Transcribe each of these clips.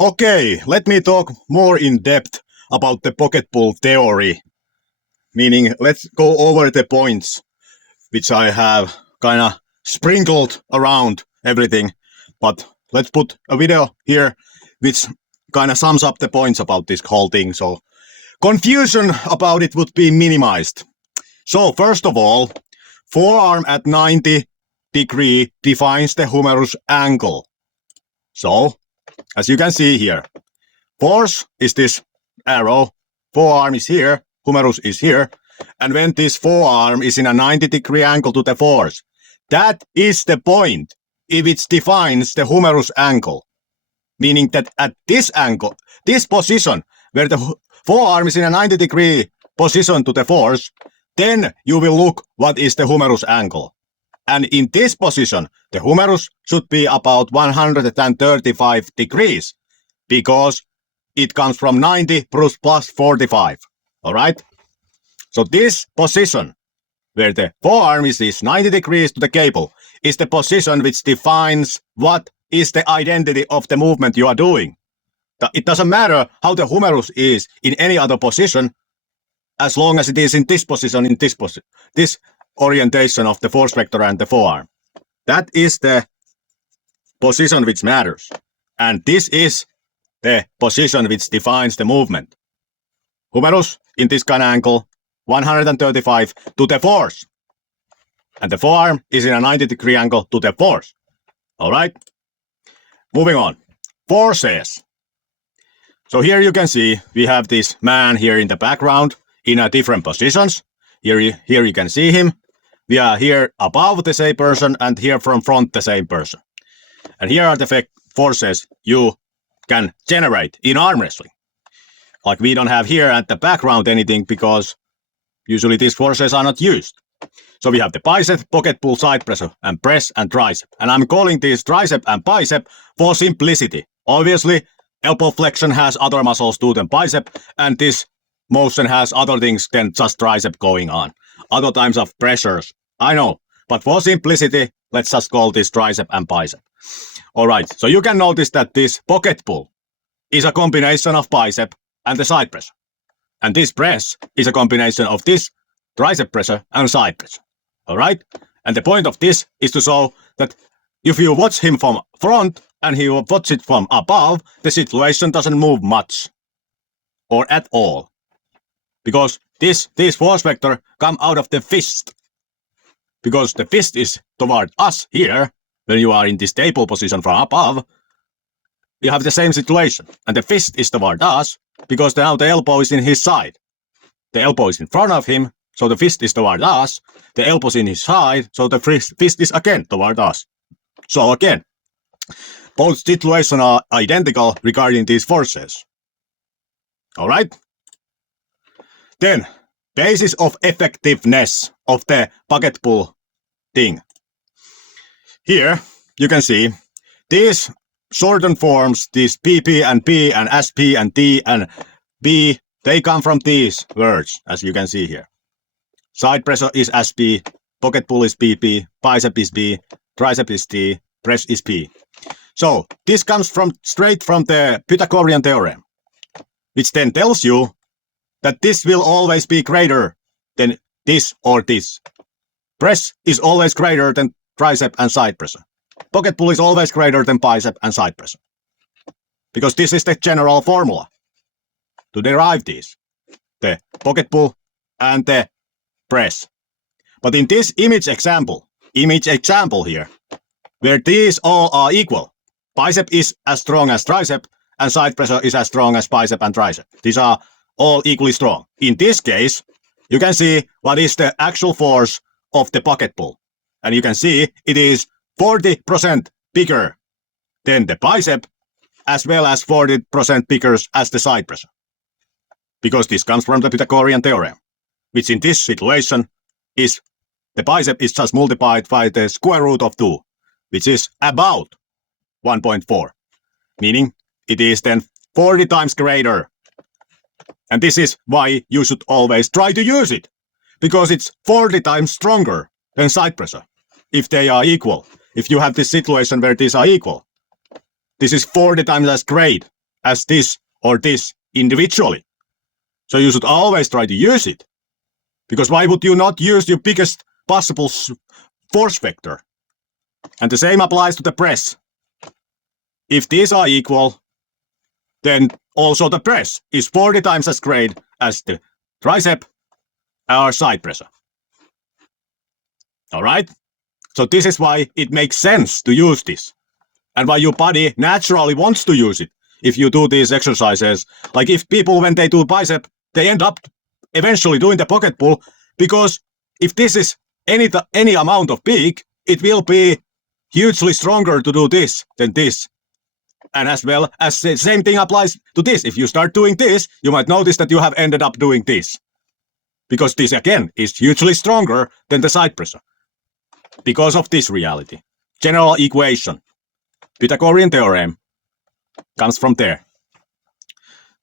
Okay, let me talk more in depth about the pocket pull theory. Meaning, let's go over the points which I have kind of sprinkled around everything. But let's put a video here which kind of sums up the points about this whole thing. So confusion about it would be minimized. So first of all, forearm at 90° defines the humerus angle. So as you can see here, force is this arrow, forearm is here, humerus is here, and when this forearm is in a 90° angle to the force, that is the point if it defines the humerus angle. Meaning that at this angle, this position, where the forearm is in a 90° position to the force, then you will look what is the humerus angle. And in this position, the humerus should be about 135 degrees because it comes from 90 plus 45. All right? So this position, where the forearm is 90 degrees to the cable, is the position which defines what is the identity of the movement you are doing. It doesn't matter how the humerus is in any other position, as long as it is in this position, in this orientation of the force vector and the forearm. That is the position which matters. And this is the position which defines the movement. Humerus in this kind of angle, 135 to the force. And the forearm is in a 90° angle to the force. All right? Moving on. Forces. So here you can see we have this man here in the background in different positions. Here you can see him. We are here above the same person and here from front the same person. And here are the forces you can generate in arm wrestling. Like we don't have here at the background anything because usually these forces are not used. So we have the bicep, pocket pull, side pressure, and press and tricep. And I'm calling these tricep and bicep for simplicity. Obviously, elbow flexion has other muscles too than bicep, and this motion has other things than just tricep going on. Other times of pressures, I know. But for simplicity, let's just call this tricep and bicep. All right, so you can notice that this pocket pull is a combination of bicep and the side pressure. And this press is a combination of this tricep pressure and side pressure. All right? And the point of this is to show that if you watch him from front and he watch it from above, the situation doesn't move much or at all. Because this force vector come out of the fist. Because the fist is toward us here, when you are in this table position from above, you have the same situation. And the fist is toward us, because now the elbow is in his side. The elbow is in front of him, so the fist is toward us. The elbow is in his side, so the fist is again toward us. So again, both situations are identical regarding these forces. All right? Then, basis of effectiveness of the pocket pull thing. Here, you can see these shortened forms, these PP and P and SP and T and B, they come from these words, as you can see here. Side pressure is SP, pocket pull is PP, bicep is B, tricep is T, press is P. So, this comes straight from the Pythagorean theorem, which then tells you that this will always be greater than this or this. Press is always greater than tricep and side pressure. Pocket pull is always greater than bicep and side pressure. Because this is the general formula to derive these. The pocket pull and the press. But in this image example here, where these all are equal, bicep is as strong as tricep and side pressure is as strong as bicep and tricep. These are all equally strong. In this case, you can see what is the actual force of the pocket pull. And you can see it is 40% bigger than the bicep, as well as 40% bigger as the side pressure. Because this comes from the Pythagorean theorem, which in this situation is the bicep is just multiplied by the square root of 2, which is about 1.4, meaning it is then 40 times greater. And this is why you should always try to use it, because it's 40 times stronger than side pressure, if they are equal. If you have this situation where these are equal, this is 40 times as great as this or this individually. So you should always try to use it. Because why would you not use your biggest possible force vector? And the same applies to the press. If these are equal, then also the press is 40 times as great as the tricep or side pressure. Alright? So this is why it makes sense to use this. And why your body naturally wants to use it. If you do these exercises, like if people, when they do bicep, they end up eventually doing the pocket pull, because if this is any amount of big, it will be hugely stronger to do this than this. And as well as the same thing applies to this. If you start doing this, you might notice that you have ended up doing this. Because this again is hugely stronger than the side pressure. Because of this reality. General equation. Pythagorean theorem comes from there.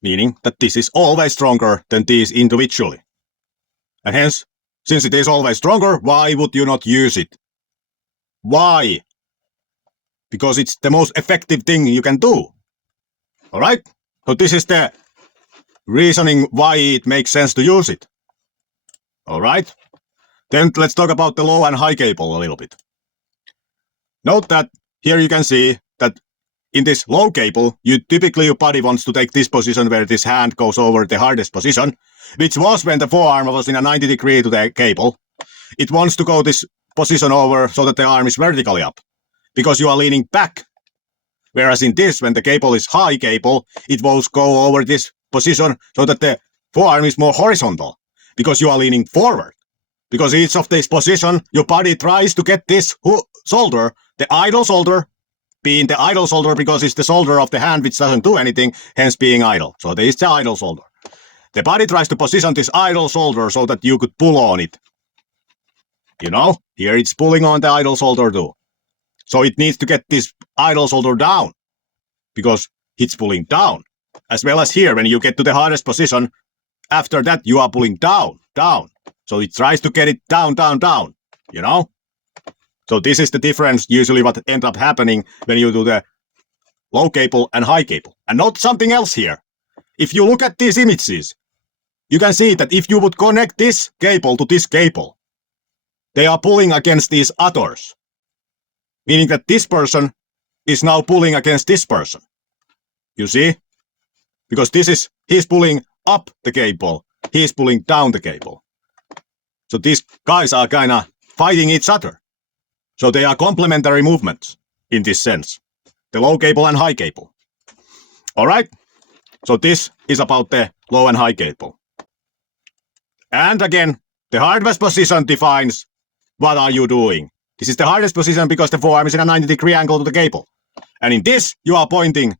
Meaning that this is always stronger than these individually. And hence, since it is always stronger, why would you not use it? Why? Because it's the most effective thing you can do. Alright? So this is the reasoning why it makes sense to use it. Alright? Then let's talk about the low and high cable a little bit. Note that here you can see that in this low cable, typically your body wants to take this position where this hand goes over the hardest position, which was when the forearm was in a 90 degree to the cable. It wants to go this position over so that the arm is vertically up, because you are leaning back. Whereas in this, when the cable is high cable, it will go over this position so that the forearm is more horizontal, because you are leaning forward. Because each of this position, your body tries to get this shoulder, the idle shoulder, being the idle shoulder because it's the shoulder of the hand which doesn't do anything, hence being idle. So there is the idle shoulder. The body tries to position this idle shoulder so that you could pull on it. You know, here it's pulling on the idle shoulder too. So it needs to get this idle shoulder down because it's pulling down. As well as here, when you get to the hardest position, after that you are pulling down, down. So it tries to get it down, down, down, you know? So this is the difference usually what ends up happening when you do the low cable and high cable. And note something else here. If you look at these images, you can see that if you would connect this cable to this cable, they are pulling against these others. Meaning that this person is now pulling against this person. You see? Because he's pulling up the cable, he's pulling down the cable. So these guys are kind of fighting each other. So they are complementary movements in this sense. The low cable and high cable. Alright? So this is about the low and high cable. And again, the hardest position defines what are you doing. This is the hardest position because the forearm is in a 90 degree angle to the cable. And in this, you are pointing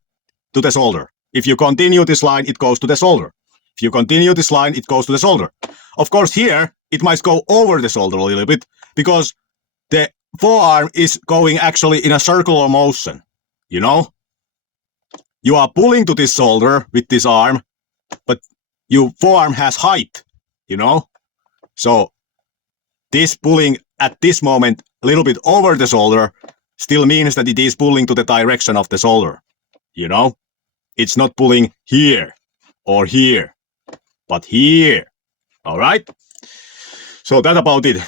to the shoulder. If you continue this line, it goes to the shoulder. If you continue this line, it goes to the shoulder. Of course, here, it might go over the shoulder a little bit because the forearm is going actually in a circular motion, you know? You are pulling to this shoulder with this arm, but your forearm has height, you know? So this pulling at this moment a little bit over the shoulder still means that it is pulling to the direction of the shoulder, you know? It's not pulling here or here, but here, all right? So that about it.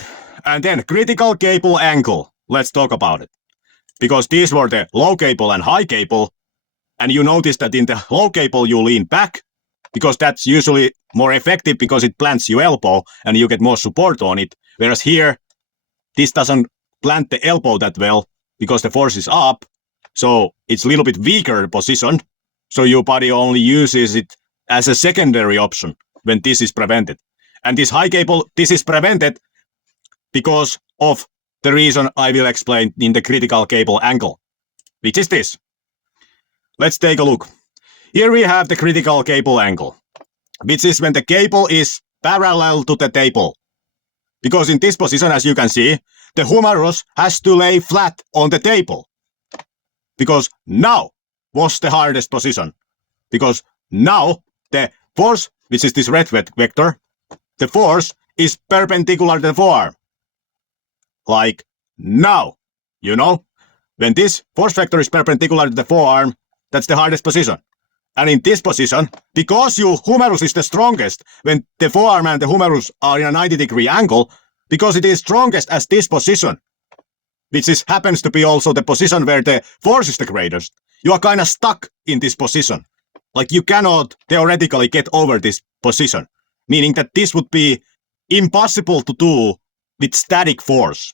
And then critical cable angle. Let's talk about it. Because these were the low cable and high cable. And you notice that in the low cable you lean back. Because that's usually more effective because it plants your elbow and you get more support on it. Whereas here, this doesn't plant the elbow that well because the force is up. So it's a little bit weaker position. So your body only uses it as a secondary option when this is prevented. And this high cable, this is prevented because of the reason I will explain in the critical cable angle, which is this. Let's take a look. Here we have the critical cable angle, which is when the cable is parallel to the table. Because in this position, as you can see, the humerus has to lay flat on the table. Because now was the hardest position. Because now the force, which is this red vector, the force is perpendicular to the forearm. Like now, you know? When this force vector is perpendicular to the forearm, that's the hardest position. And in this position, because your humerus is the strongest when the forearm and the humerus are in a 90-degree angle, because it is strongest as this position, which happens to be also the position where the force is the greatest, you are kind of stuck in this position. Like you cannot theoretically get over this position, meaning that this would be impossible to do with static force,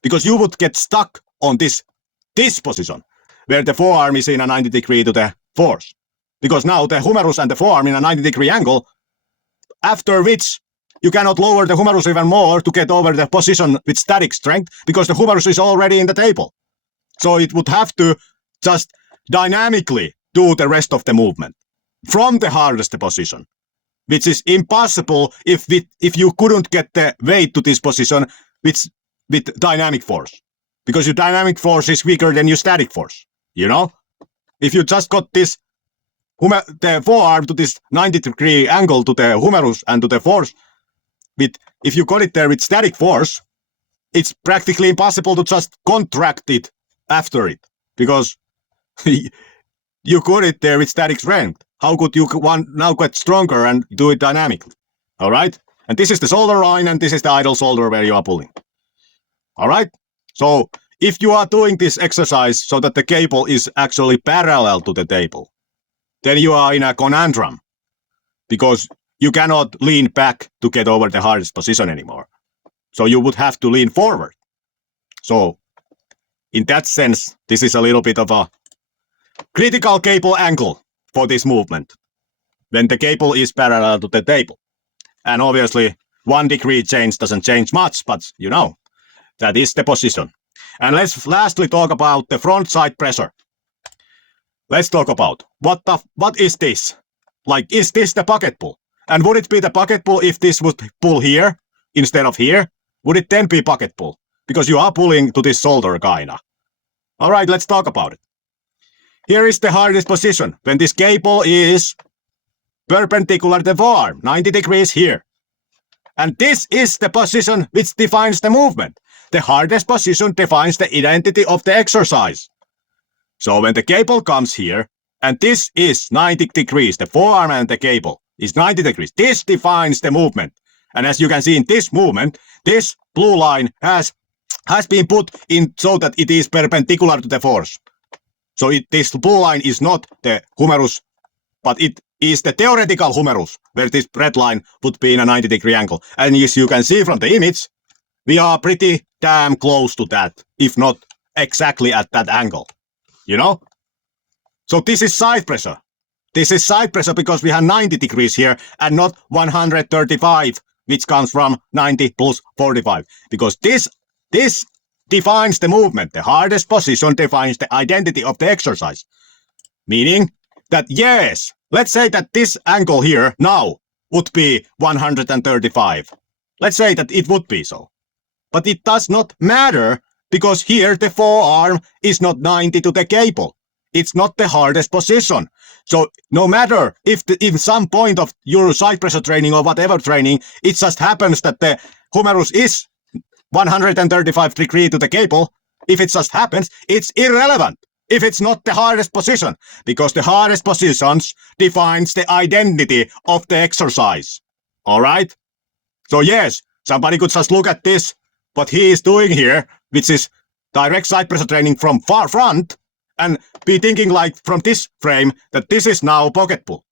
because you would get stuck on this position where the forearm is in a 90 degree to the force. Because now the humerus and the forearm in a 90 degree angle, after which you cannot lower the humerus even more to get over the position with static strength, because the humerus is already in the table. So it would have to just dynamically do the rest of the movement from the hardest position, which is impossible if you couldn't get the weight to this position with dynamic force, because your dynamic force is weaker than your static force. You know, if you just got this the forearm to this 90-degree angle to the humerus and to the force, if you got it there with static force, it's practically impossible to just contract it after it, because you got it there with static strength. How could you now get stronger and do it dynamically? All right? And this is the shoulder line, and this is the idle shoulder where you are pulling. All right? So if you are doing this exercise so that the cable is actually parallel to the table, then you are in a conundrum, because you cannot lean back to get over the hardest position anymore. So you would have to lean forward. So in that sense, this is a little bit of a critical cable angle for this movement, when the cable is parallel to the table. And obviously, 1 degree change doesn't change much, but you know, that is the position. And let's lastly talk about the front side pressure. Let's talk about what is this? Like, is this the pocket pull? And would it be the pocket pull if this would pull here instead of here? Would it then be pocket pull? Because you are pulling to this shoulder kinda. All right, let's talk about it. Here is the hardest position when this cable is perpendicular to the forearm, 90 degrees here. And this is the position which defines the movement. The hardest position defines the identity of the exercise. So when the cable comes here, and this is 90 degrees, the forearm and the cable is 90 degrees, this defines the movement. And as you can see in this movement, this blue line has been put in so that it is perpendicular to the force. So this blue line is not the humerus, but it is the theoretical humerus, where this red line would be in a 90-degree angle. And as you can see from the image, we are pretty damn close to that, if not exactly at that angle. You know? So this is side pressure. This is side pressure because we have 90 degrees here and not 135, which comes from 90 plus 45. Because this defines the movement. The hardest position defines the identity of the exercise. Meaning that, yes, let's say that this angle here now would be 135. Let's say that it would be so. But it does not matter, because here the forearm is not 90 to the cable. It's not the hardest position. So no matter if in some point of your side pressure training or whatever training, it just happens that the humerus is 135 degrees to the cable, if it just happens, it's irrelevant if it's not the hardest position, because the hardest positions defines the identity of the exercise. All right? So yes, somebody could just look at this, what he is doing here, which is direct side pressure training from far front, and be thinking like from this frame that this is now pocket pull.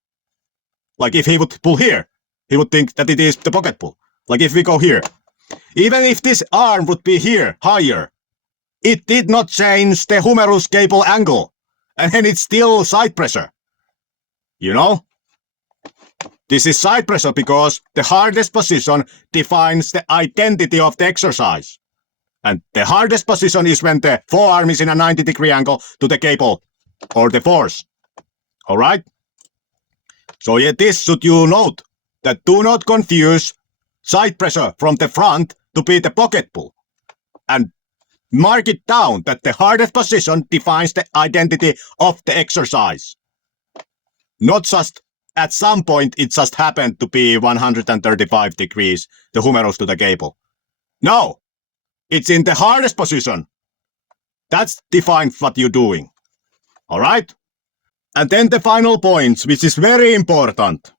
Like if he would pull here, he would think that it is the pocket pull. Like if we go here, even if this arm would be here, higher, it did not change the humerus cable angle, and then it's still side pressure. You know? This is side pressure because the hardest position defines the identity of the exercise. And the hardest position is when the forearm is in a 90-degree angle to the cable or the force. All right? So yeah, this should you note, that do not confuse side pressure from the front to be the pocket pull. And mark it down that the hardest position defines the identity of the exercise. Not just at some point it just happened to be 135 degrees, the humerus to the cable. No, it's in the hardest position. That's defines what you're doing. All right? And then the final point, which is very important.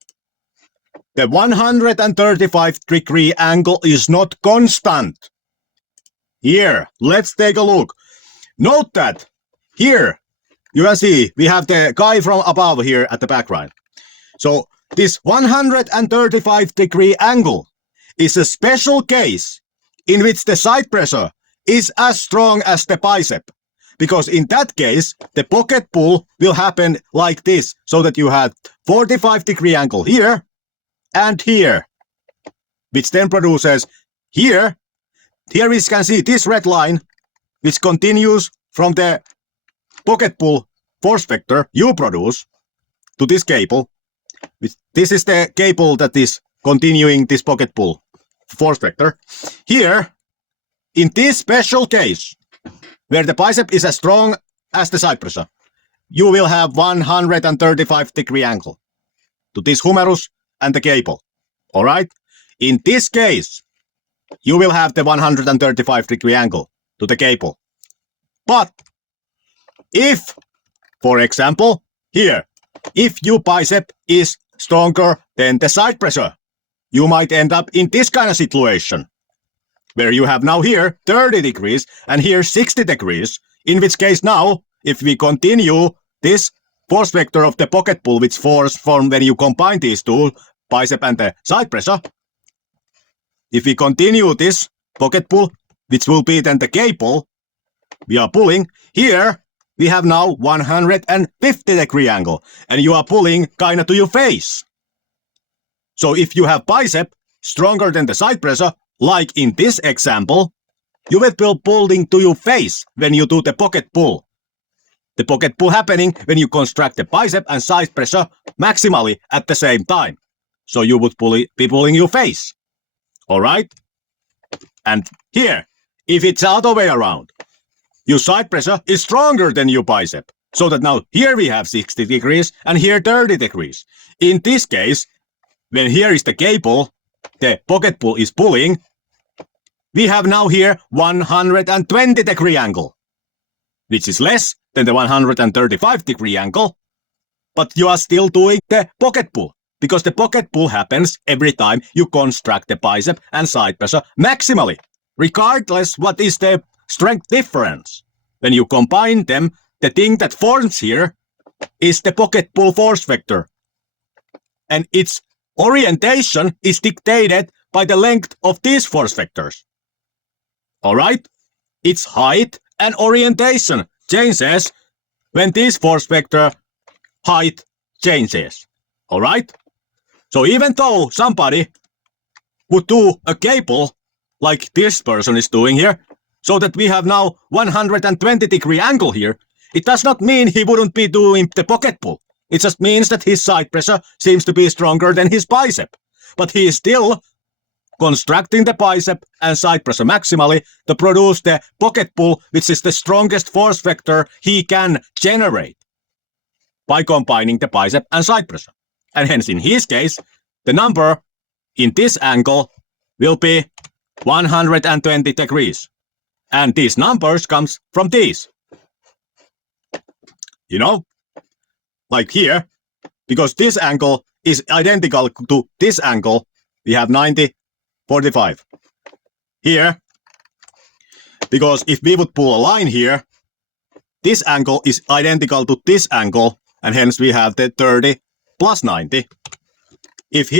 The 135-degree angle is not constant. Here, let's take a look. Note that here, you can see we have the guy from above here at the background. So this 135-degree angle is a special case in which the side pressure is as strong as the bicep. Because in that case, the pocket pull will happen like this, so that you have 45-degree angle here and here, which then produces here. Here we can see this red line, which continues from the pocket pull force vector you produce to this cable. This is the cable that is continuing this pocket pull force vector. Here, in this special case, where the bicep is as strong as the side pressure, you will have 135-degree angle to this humerus and the cable. All right? In this case, you will have the 135-degree angle to the cable. But if, for example, here, if your bicep is stronger than the side pressure, you might end up in this kind of situation, where you have now here 30 degrees and here 60 degrees, in which case now, if we continue this force vector of the pocket pull, which force from when you combine these two, bicep and the side pressure, if we continue this pocket pull, which will be then the cable we are pulling, here we have now 150-degree angle, and you are pulling kind of to your face. So if you have bicep stronger than the side pressure, like in this example, you will be pulling to your face when you do the pocket pull. The pocket pull happening when you contract the bicep and side pressure maximally at the same time. So you would be pulling your face. Alright? And here, if it's the other way around, your side pressure is stronger than your bicep. So that now here we have 60 degrees and here 30 degrees. In this case, when here is the cable, the pocket pull is pulling, we have now here 120-degree angle, which is less than the 135-degree angle, but you are still doing the pocket pull, because the pocket pull happens every time you contract the bicep and side pressure maximally, regardless what is the strength difference. When you combine them, the thing that forms here is the pocket pull force vector, and its orientation is dictated by the length of these force vectors. Alright? Its height and orientation changes when this force vector height changes. Alright? So even though somebody would do a cable like this person is doing here, so that we have now 120-degree angle here, it does not mean he wouldn't be doing the pocket pull. It just means that his side pressure seems to be stronger than his bicep. But he is still contracting the bicep and side pressure maximally to produce the pocket pull, which is the strongest force vector he can generate by combining the bicep and side pressure. And hence in his case, the number in this angle will be 120 degrees. And these numbers comes from these. You know? Like here, because this angle is identical to this angle, we have 90, 45. Here, because if we would pull a line here, this angle is identical to this angle, and hence we have the 30 plus 90. If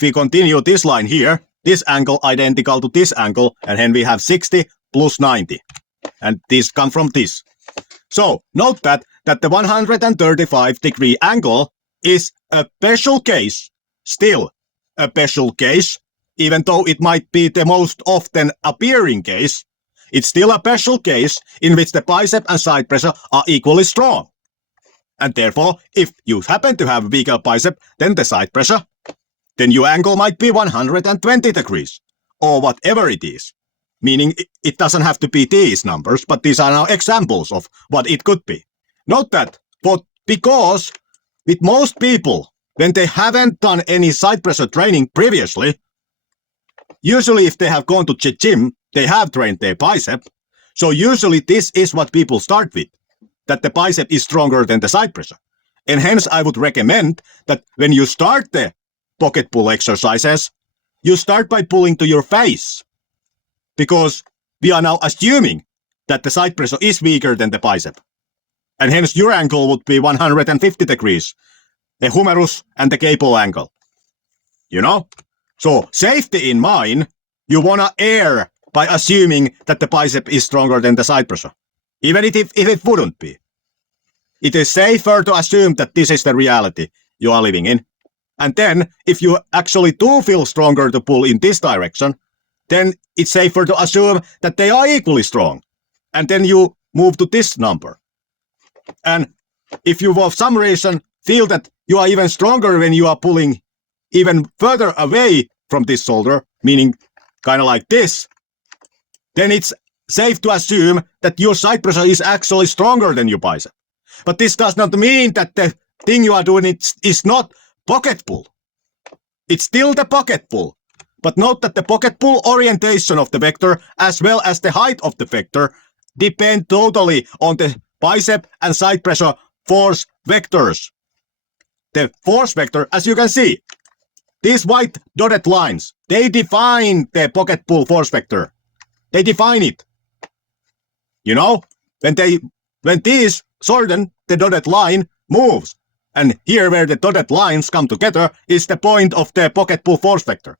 we continue this line here, this angle identical to this angle, and then we have 60 plus 90. And this comes from this. So, note that the 135-degree angle is a special case, still a special case, even though it might be the most often appearing case. It's still a special case in which the bicep and side pressure are equally strong. And therefore, if you happen to have a weaker bicep than the side pressure, then your angle might be 120 degrees, or whatever it is. Meaning it doesn't have to be these numbers, but these are now examples of what it could be. Note that, because with most people, when they haven't done any side pressure training previously, usually if they have gone to the gym, they have trained their bicep. So usually this is what people start with. that the bicep is stronger than the side pressure. And hence I would recommend that when you start the pocket pull exercises, you start by pulling to your face. Because we are now assuming that the side pressure is weaker than the bicep. And hence your angle would be 150 degrees, the humerus and the cable angle. You know? So safety in mind, you wanna err by assuming that the bicep is stronger than the side pressure. Even if it wouldn't be. It is safer to assume that this is the reality you are living in. And then, if you actually do feel stronger to pull in this direction, then it's safer to assume that they are equally strong. And then you move to this number. And if you for some reason feel that you are even stronger when you are pulling even further away from this shoulder, meaning kind of like this, then it's safe to assume that your side pressure is actually stronger than your bicep. But this does not mean that the thing you are doing is not pocket pull. It's still the pocket pull. But note that the pocket pull orientation of the vector as well as the height of the vector depend totally on the bicep and side pressure force vectors. The force vector, as you can see, these white dotted lines, they define the pocket pull force vector. They define it. You know, when these shorten, the dotted line moves. And here where the dotted lines come together is the point of the pocket pull force vector.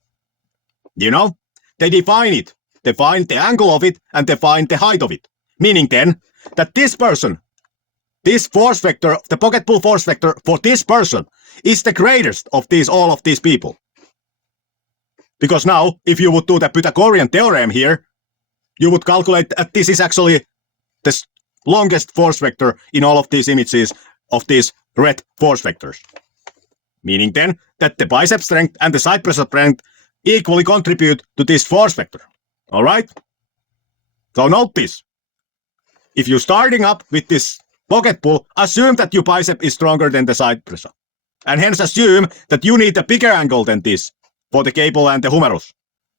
You know, they define it. They find the angle of it and they find the height of it. Meaning then that this person, this force vector, the pocket pull force vector for this person is the greatest of all of these people. Because now, if you would do the Pythagorean theorem here, you would calculate that this is actually the longest force vector in all of these images of these red force vectors. Meaning then that the bicep strength and the side pressure strength equally contribute to this force vector. Alright? So note this. If you're starting up with this pocket pull, assume that your bicep is stronger than the side pressure. And hence assume that you need a bigger angle than this for the cable and the humerus.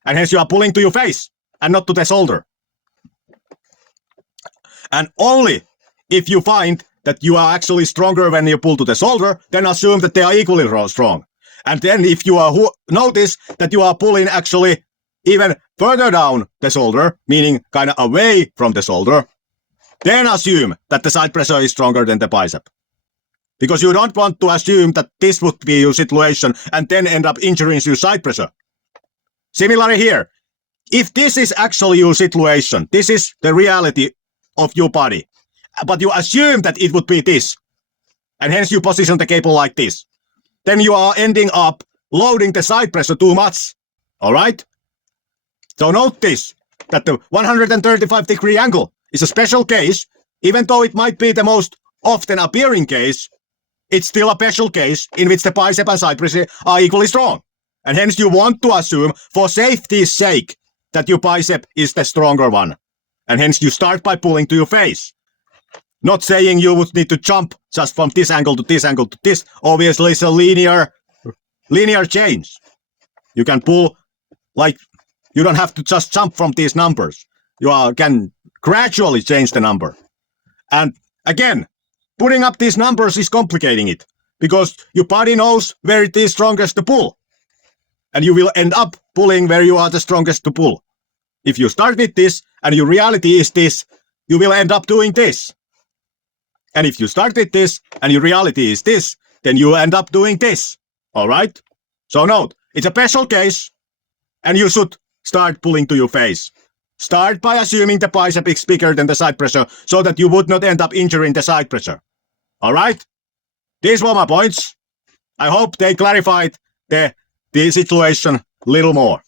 And hence you are pulling to your face and not to the shoulder. And only if you find that you are actually stronger when you pull to the shoulder, then assume that they are equally strong. And then if you are notice that you are pulling actually even further down the shoulder, meaning kind of away from the shoulder, then assume that the side pressure is stronger than the bicep. Because you don't want to assume that this would be your situation and then end up injuring your side pressure. Similarly here, if this is actually your situation, this is the reality of your body, but you assume that it would be this, and hence you position the cable like this, then you are ending up loading the side pressure too much. Alright? So note this, that the 135-degree angle is a special case. Even though it might be the most often appearing case, it's still a special case in which the bicep and side pressure are equally strong. And hence you want to assume, for safety's sake, that your bicep is the stronger one. And hence you start by pulling to your face. Not saying you would need to jump just from this angle to this angle to this. Obviously it's a linear change. You can pull, like, you don't have to just jump from these numbers. You can gradually change the number. And again, putting up these numbers is complicating it, because your body knows where it is strongest to pull. And you will end up pulling where you are the strongest to pull. If you start with this and your reality is this, you will end up doing this. And if you start with this and your reality is this, then you end up doing this. Alright? So note, it's a special case and you should start pulling to your face. Start by assuming the bicep is bigger than the side pressure so that you would not end up injuring the side pressure. Alright? These were my points. I hope they clarified the situation a little more.